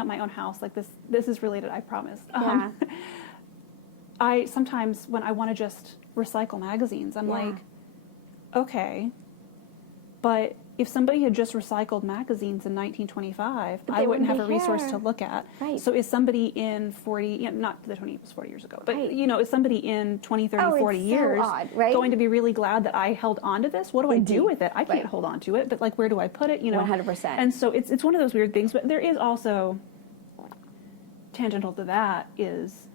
up my own house, like this is related, I promise. Yeah. I sometimes, when I want to just recycle magazines, I'm like, okay, but if somebody had just recycled magazines in 1925, I wouldn't have a resource to look at. Right. So is somebody in 40, not the 20 was 40 years ago, but right. Is somebody in 20, 30, 40 years so odd, right? going to be really glad that I held on to this? What do I do with it? I can't hold on to it, but like, where do I put it? 100%. And so it's one of those weird things, but there is also, tangential to that, is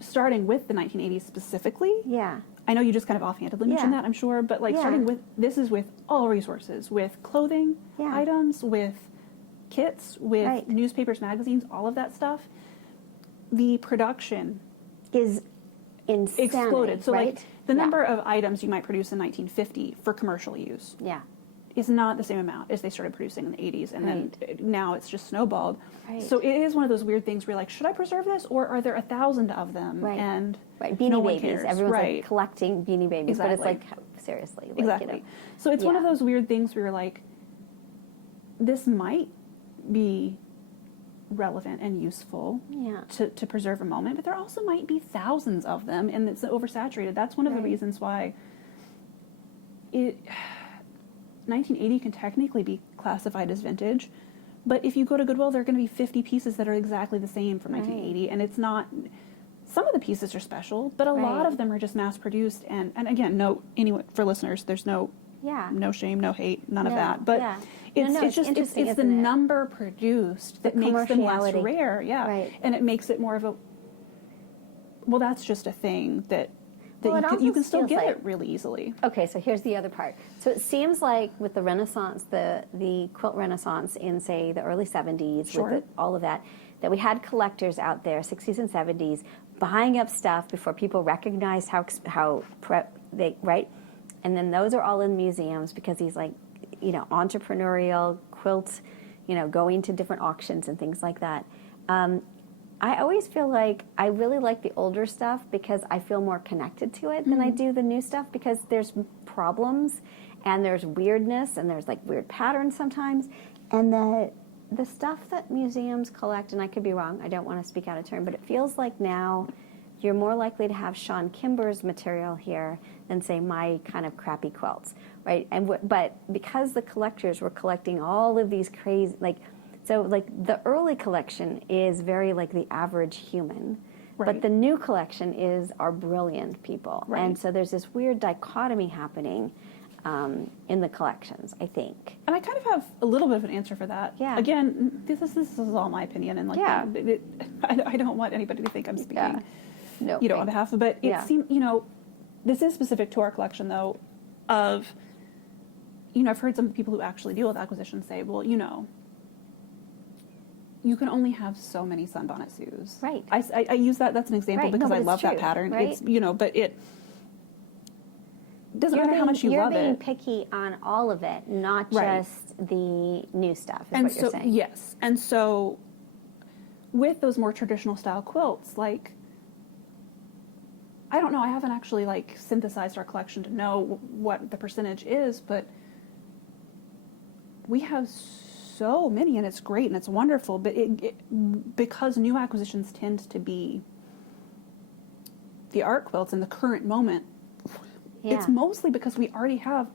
starting with the 1980s specifically. Yeah. I know you just kind of offhandedly mentioned that, I'm sure, but like starting with, this is with all resources, with clothing items, with kits, with newspapers, magazines, all of that stuff. The production is insanity, exploded. So right? like the number of items you might produce in 1950 for commercial use is not the same amount as they started producing in the 80s, and then now it's just snowballed. So it is one of those weird things where you're like, should I preserve this, or are there 1,000 of them? And Beanie no one Babies. cares. Everyone's like collecting Beanie Babies, but it's like, seriously. Like, exactly. So it's one of those weird things where you're like, this might be relevant and useful to preserve a moment, but there also might be thousands of them, and it's oversaturated. That's one of the reasons why 1980 can technically be classified as vintage, but if you go to Goodwill, there are going to be 50 pieces that are exactly the same from 1980, and it's not. Some of the pieces are special, but a lot of them are just mass-produced. And again, for listeners, there's no shame, no hate, none of that. But it's the number produced that makes them less rare. And it makes it more of a. Well, that's just a thing that you can still get it really easily. Okay, so here's the other part. So it seems like with the Renaissance, the quilt Renaissance in, say, the early 70s, with all of that we had collectors out there, 60s and 70s, buying up stuff before people recognized and then those are all in museums because these entrepreneurial quilt, going to different auctions and things like that. I always feel like I really like the older stuff because I feel more connected to it than I do the new stuff, because there's problems and there's weirdness and there's like weird patterns sometimes, and the stuff that museums collect, and I could be wrong, I don't want to speak out of turn, but it feels like now you're more likely to have Sean Kimber's material here than, say, my kind of crappy quilts, right? But because the collectors were collecting all of these crazy, the early collection is very like the average human, but the new collection is our brilliant people. And so there's this weird dichotomy happening in the collections, I think. And I kind of have a little bit of an answer for that. Yeah. Again, this is all my opinion, and I don't want anybody to think I'm speaking, on behalf of. But it seems, this is specific to our collection, though. I've heard some people who actually deal with acquisitions say, well, you can only have so many Sunbonnet Sues. Right. I use that. That's an example because I love that pattern. Right? It's but it. Doesn't matter how much you love it. You're being picky on all of it, not just the new stuff, is what you're saying. Yes. And so with those more traditional style quilts, like, I don't know, I haven't actually synthesized our collection to know what the percentage is, but we have so many, and it's great and it's wonderful, but because new acquisitions tend to be the art quilts in the current moment, it's mostly because we already have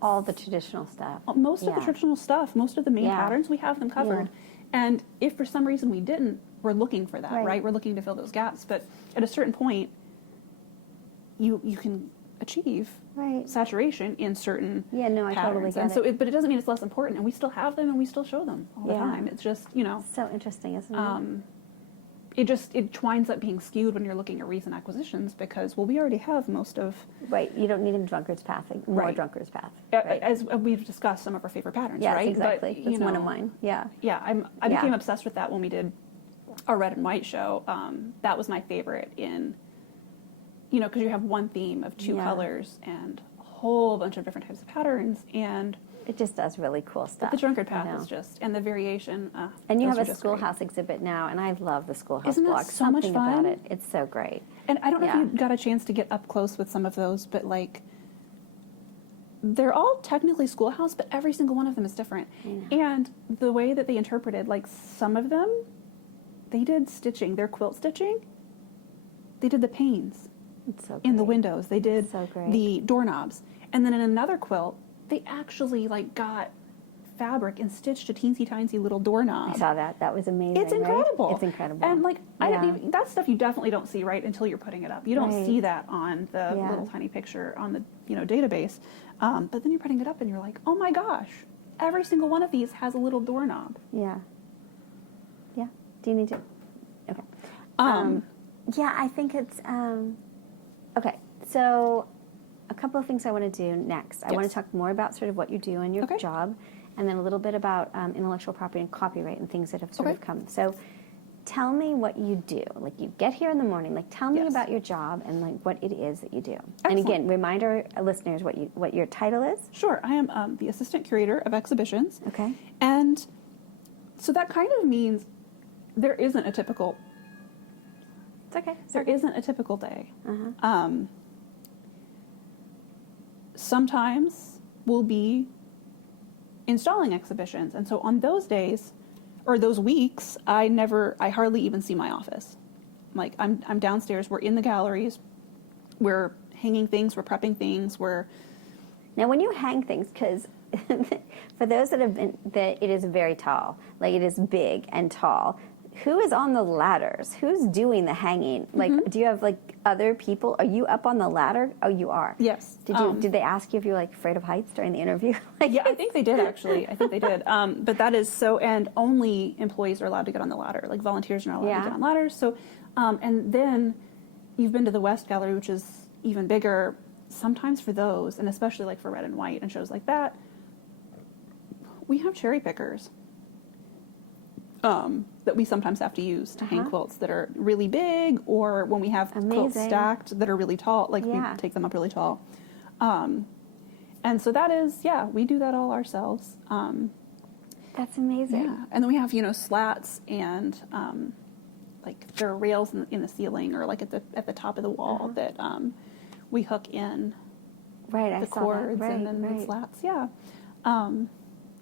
all the traditional stuff. Most of the traditional stuff, most of the main patterns, we have them covered. And if for some reason we didn't, we're looking for that, right? We're looking to fill those gaps. But at a certain point, you can achieve saturation in certain patterns. Totally get it. But it doesn't mean it's less important. And we still have them and we still show them all the time. It's just, So interesting, isn't it? It winds up being skewed when you're looking at recent acquisitions because, we already have most of... Right, you don't need a Drunkard's Path, more Drunkard's Path. Right. As we've discussed some of our favorite patterns, right? Exactly. But, that's one of mine, Yeah, I became obsessed with that when we did our red and white show. That was my favorite in, because you have one theme of two colors and a whole bunch of different types of patterns, and... It just does really cool stuff. The Drunkard Path is just, and the variation. And you have a schoolhouse exhibit now, and I love the schoolhouse blog. Isn't that so much fun? About it, it's so great. And I don't know if you got a chance to get up close with some of those, but they're all technically schoolhouse, but every single one of them is different. And the way that they interpreted, like some of them, they did stitching, their quilt stitching. They did the panes in the windows. They did the doorknobs. And then in another quilt, they actually like got fabric and stitched a teensy tiny little doorknob. I saw that. That was amazing. It's incredible. Right? It's incredible. And like I didn't even, that stuff you definitely don't see right until you're putting it up. You don't see that on the little tiny picture on the database. But then you're putting it up and you're like, oh my gosh, every single one of these has a little doorknob. Yeah. Yeah. Do you need to? Okay. Yeah, I think it's okay. So a couple of things I want to do next. I want to talk more about sort of what you do in your job, and then a little bit about intellectual property and copyright and things that have sort of come. So tell me what you do. Like you get here in the morning. Like tell me about your job and like what it is that you do. Excellent. And again, remind our listeners what your title is. Sure. I am the assistant curator of exhibitions. Okay. And so that kind of means there isn't a typical. It's okay. There isn't a typical day. Sometimes we'll be installing exhibitions, and so on those days or those weeks, I hardly even see my office. Like I'm downstairs. We're in the galleries. We're hanging things. We're prepping things. Now when you hang things, because for those that have been, that it is very tall, like it is big and tall. Who is on the ladders? Who's doing the hanging? Like, do you have like other people? Are you up on the ladder? Oh, you are. Yes. Did they ask you if you're like afraid of heights during the interview? Yeah, I think they did actually. I think they did. But that is so, and only employees are allowed to get on the ladder. Like volunteers are not allowed to get on ladders. So, and then you've been to the West Gallery, which is even bigger. Sometimes for those, and especially like for red and white and shows like that, we have cherry pickers. That we sometimes have to use to hang quilts that are really big, or when we have quilts stacked that are really tall, like we take them up really tall. And so that is, we do that all ourselves. That's amazing. Yeah, and then we have, slats and like there are rails in the ceiling or like at the top of the wall that we hook in the cords and then the slats. Yeah. And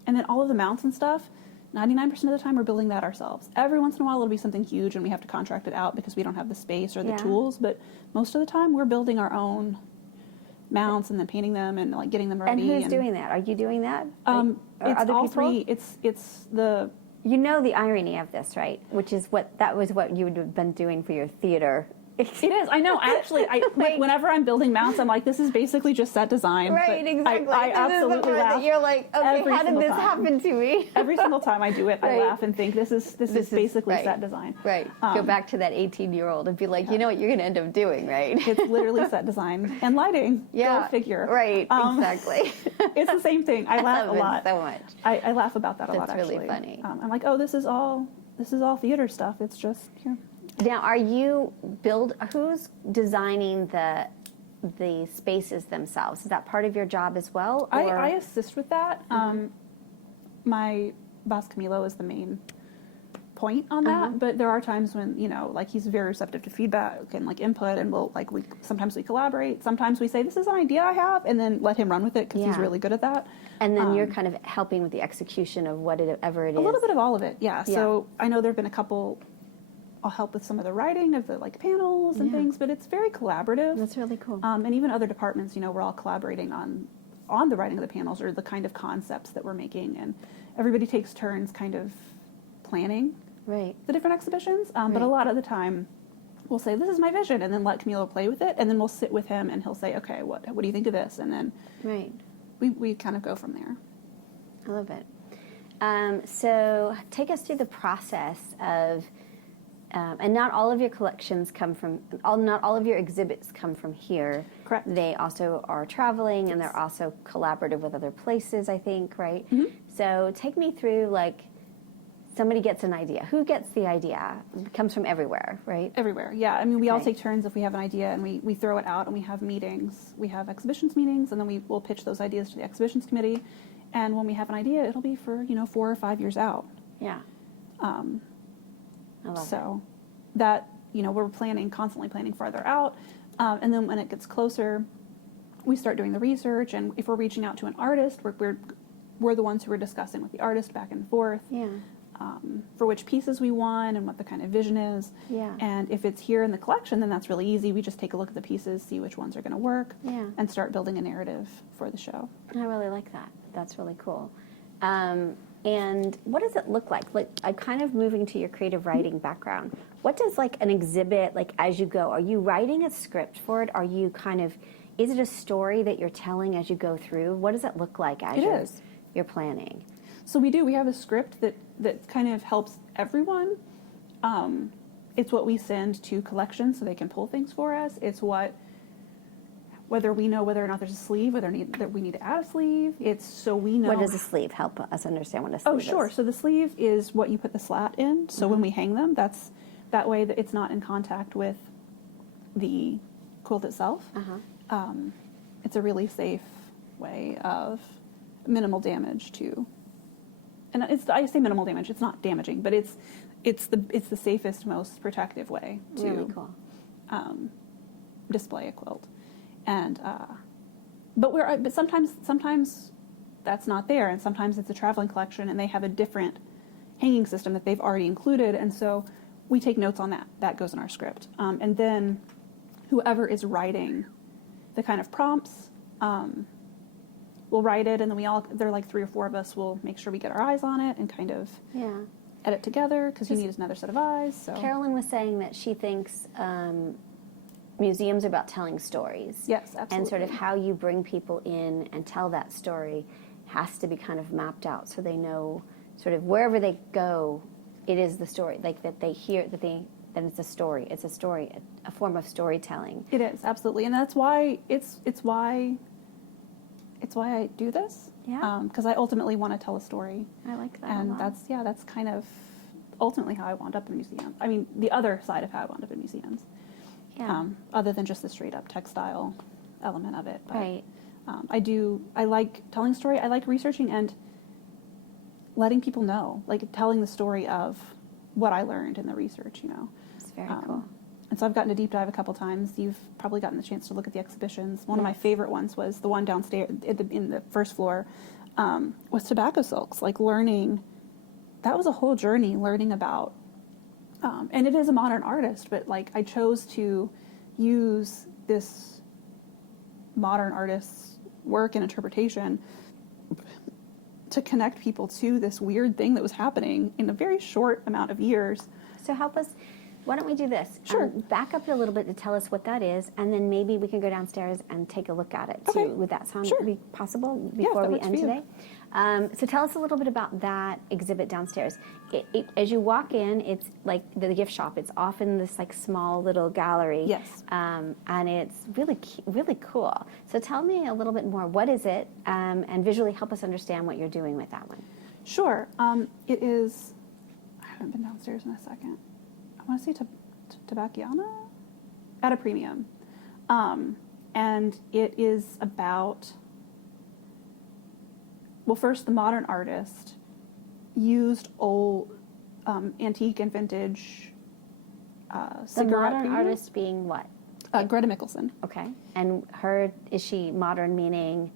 then all of the mounts and stuff, 99% of the time we're building that ourselves. Every once in a while it'll be something huge and we have to contract it out because we don't have the space or the tools, but most of the time we're building our own mounts and then painting them and like getting them ready. And who's doing that? Are you doing that? It's other all people? Three. It's the... You know the irony of this, right? Which is that was what you would have been doing for your theater. It is. I know. Actually, like, whenever I'm building mounts, I'm like, this is basically just set design. Right, exactly. I absolutely laugh. You're like, okay, how did this happen to me? Every single time I do it, I laugh and think this is basically set design. Right. Go back to that 18-year-old and be like, you know what you're going to end up doing, right? It's literally set design and lighting. Yeah. Go figure. Right. Exactly. It's the same thing. I laugh a lot. So much. I laugh about that a lot. That's actually. really funny. I'm like, oh, this is all theater stuff. It's just here. Now, who's designing the spaces themselves? Is that part of your job as well? Or? I assist with that. My boss Camilo is the main point on that, but there are times when, like he's very receptive to feedback and like input, and sometimes we collaborate. Sometimes we say, this is an idea I have, and then let him run with it because he's really good at that. And then you're kind of helping with the execution of whatever it is. A little bit of all of it, yeah. So I know there have been a couple. I'll help with some of the writing of the like panels and things, but it's very collaborative. That's really cool. And even other departments, we're all collaborating on the writing of the panels or the kind of concepts that we're making, and everybody takes turns kind of planning the different exhibitions. But a lot of the time, we'll say, "This is my vision," and then let Camilo play with it, and then we'll sit with him, and he'll say, "Okay, what do you think of this?" And then we kind of go from there. I love it. So take us through the process of. And not all of your collections not all of your exhibits come from here. Correct. They also are traveling, and they're also collaborative with other places, I think, right? Mm-hmm. So take me through, like, somebody gets an idea. Who gets the idea? It comes from everywhere, right? Everywhere, yeah. I mean, we all take turns if we have an idea, and we throw it out, and we have meetings. We have exhibitions meetings, and then we'll pitch those ideas to the exhibitions committee. And when we have an idea, it'll be for, 4 or 5 years out. Yeah. I love so that, we're constantly planning farther out. And then when it gets closer, we start doing the research, and if we're reaching out to an artist, we're the ones who are discussing with the artist back and forth. Yeah. For which pieces we want and what the kind of vision is. Yeah. And if it's here in the collection, then that's really easy. We just take a look at the pieces, see which ones are going to work, Yeah. and start building a narrative for the show. I really like that. That's really cool. And what does it look like? Like, I'm kind of moving to your creative writing background. What does like an exhibit, like as you go, are you writing a script for it? Are you kind of, is it a story that you're telling as you go through? What does it look like as you're planning? So we have a script that kind of helps everyone. It's what we send to collections so they can pull things for us. It's whether we know whether or not there's a sleeve, that we need to add a sleeve. It's so we know. What does a sleeve help us understand what a sleeve is? Oh, sure. So the sleeve is what you put the slat in. So when we hang them, that way that it's not in contact with the quilt itself. It's a really safe way of minimal damage to. And I say minimal damage. It's not damaging, but it's the safest, most protective way to Really cool. Display a quilt. And but sometimes that's not there, and sometimes it's a traveling collection, and they have a different hanging system that they've already included, and so we take notes on that. That goes in our script, and then whoever is writing the kind of prompts. We'll write it, and then there are like 3 or 4 of us. We'll make sure we get our eyes on it and kind of edit together because you need another set of eyes. So Carolyn was saying that she thinks museums are about telling stories. Yes, absolutely. And sort of how you bring people in and tell that story has to be kind of mapped out so they know sort of wherever they go, it is the story. Like that they hear that it's a story. It's a story, a form of storytelling. It is, absolutely, and that's why it's why I do this. Yeah. Because I ultimately want to tell a story. I like that. And that's kind of ultimately how I wound up in museums. I mean, the other side of how I wound up in museums. Yeah. Other than just the straight up textile element of it. But, Right. I like telling story. I like researching and letting people know, like telling the story of what I learned in the research, It's very cool. And so I've gotten to deep dive a couple times. You've probably gotten the chance to look at the exhibitions. One of my favorite ones was the one downstairs in the first floor, was tobacco silks. Like learning, that was a whole journey learning about, and it is a modern artist, but like I chose to use this modern artist's work and interpretation to connect people to this weird thing that was happening in a very short amount of years. So help us. Why don't we do this? Sure. Back up a little bit to tell us what that is, and then maybe we can go downstairs and take a look at it, too. Okay. Would that sound Sure. be possible Yeah, before that we works end for you. today? So tell us a little bit about that exhibit downstairs. As you walk in, it's like the gift shop. It's often this like small little gallery. Yes. And it's really cool. So tell me a little bit more. What is it? And visually help us understand what you're doing with that one. Sure. It is, I haven't been downstairs in a second. I want to say Tabacchiana? At a Premium. And it is about, well, first, the modern artist used old antique and vintage The cigarette modern premiums. artist being what? Greta Mickelson. Okay. And is she modern meaning,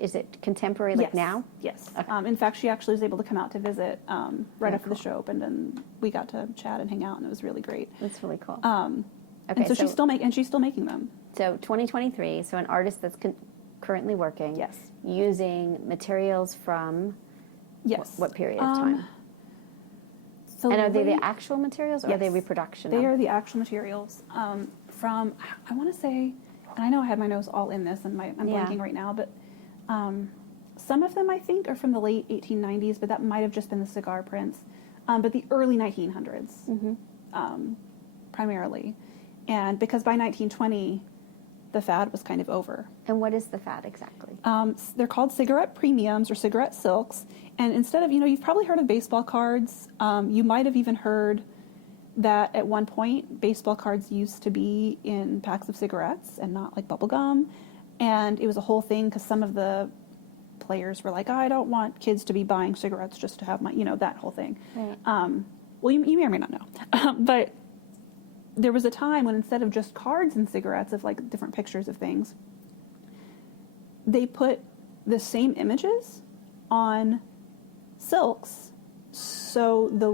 is it contemporary like Yes. now? Yes. Okay. In fact, she actually was able to come out to visit right after cool. the show opened, and we got to chat and hang out, and it was really great. That's really cool. And Okay, so she's still making them. So 2023, so an artist that's currently working. Yes. Using materials from Yes. what period of time? So And are they late- the actual materials or are they Yes. reproduction? They of? are the actual materials from, I want to say, and I know I had my nose all in this, and I'm Yeah. blanking right now, but some of them I think are from the late 1890s, but that might have just been the cigar prints. But the early 1900s, primarily. And because by 1920, the fad was kind of over. And what is the fad exactly? They're called cigarette premiums or cigarette silks. And instead of, you've probably heard of baseball cards. You might have even heard that at one point, baseball cards used to be in packs of cigarettes and not like bubble gum. And it was a whole thing because some of the players were like, I don't want kids to be buying cigarettes just to have my, that whole thing. Right. Well, you may or may not know. But there was a time when instead of just cards and cigarettes of like different pictures of things, they put the same images on silks, so the